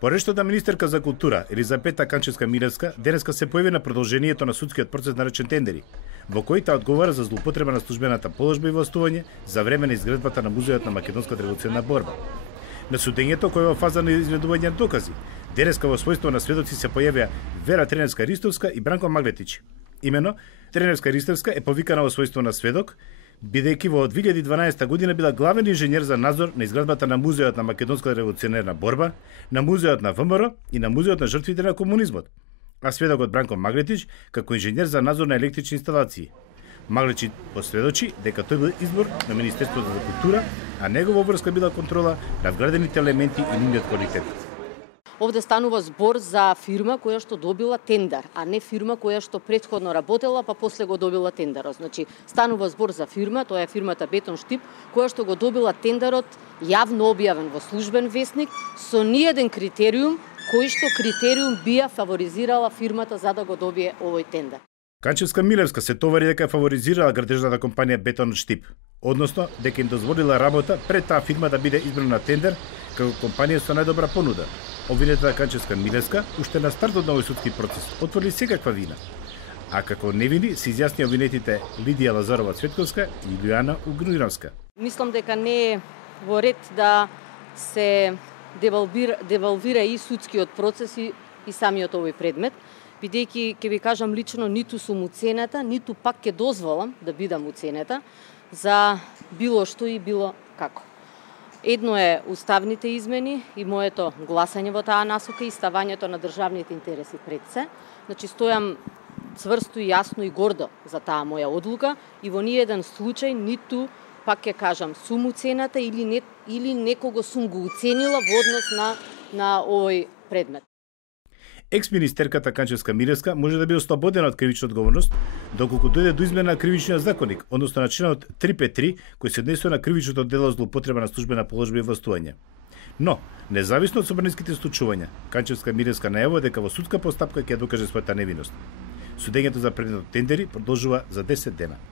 Порештата министерка за култура Елизапета Канчевска-Милевска денеска се појави на продолжението на судскиот процес наречен тендери, во кој таа одговара за злоупотреба на службената положба и властување за време на изградбата на музеот на македонската револуционна борба. На судењето, кој е во фаза на изведување на докази, денеска во својство на сведоци се појавија Вера Треневска-Ристовска и Бранко Маглетич. Имено, Треневска-Ристовска е повикана во својство на сведок, бидејќи во 2012 година била главен инженер за надзор на изградбата на музеот на македонската револуционерна борба, на музеот на ВМРО и на музеот на жртвите на комунизмот. А сведокот Бранко Маглетич како инженер за надзор на електрични инсталации. Маглетич посведочи дека тој бил избор на Министерството за култура, а негова врска била контрола на вградените елементи и нивниот квалитет. Овде станува збор за фирма која што добила тендер, а не фирма која што претходно работела, па после го добила тендерот. Значи, станува збор за фирма, тоа е фирмата Бетон Штип, која што го добила тендерот јавно објавен во службен весник, со ниеден критериум, кој што критериум бија фаворизирала фирмата за да го добие овој тендер. Канчевска-Милевска се товари дека фаворизирала градежната компанија Бетон Штип, односно дека им дозволила работа пред таа фирма да биде избрана на тендер како компанија со најдобра понуда. Обвинетата Канчевска-Милевска уште на стартот на овој судски процес отворили секаква вина. А како невини се изјасни обвинетите Лидија Лазарова Цветковска и Илијана Угрировска. Мислам дека не е во ред да се девалвира и судскиот процес и самиот овој предмет, бидејќи ќе ви кажам лично ниту сум уценета, ниту пак ќе дозволам да бидам уценета за било што и било како. Едно е уставните измени и моето гласање во таа насока и ставањето на државните интереси пред се. Значи, стојам цврсто и јасно и гордо за таа моја одлука и во ниеден случај ниту, пак ќе кажам, сум уцената или некого сум го уценила во однос на овој предмет. Екс-министерката Канчевска-Милевска може да биде ослободена од кривична одговорност доколку дојде до измена на кривичниот законник, односно на членот 353 кој се однесува на кривичното дело злоупотреба на службена положба и властување. Но, независно од собраниските случувања, Канчевска-Милевска најавува дека во судска постапка ќе докаже својата невиност. Судењето за предметот тендери продолжува за 10 дена.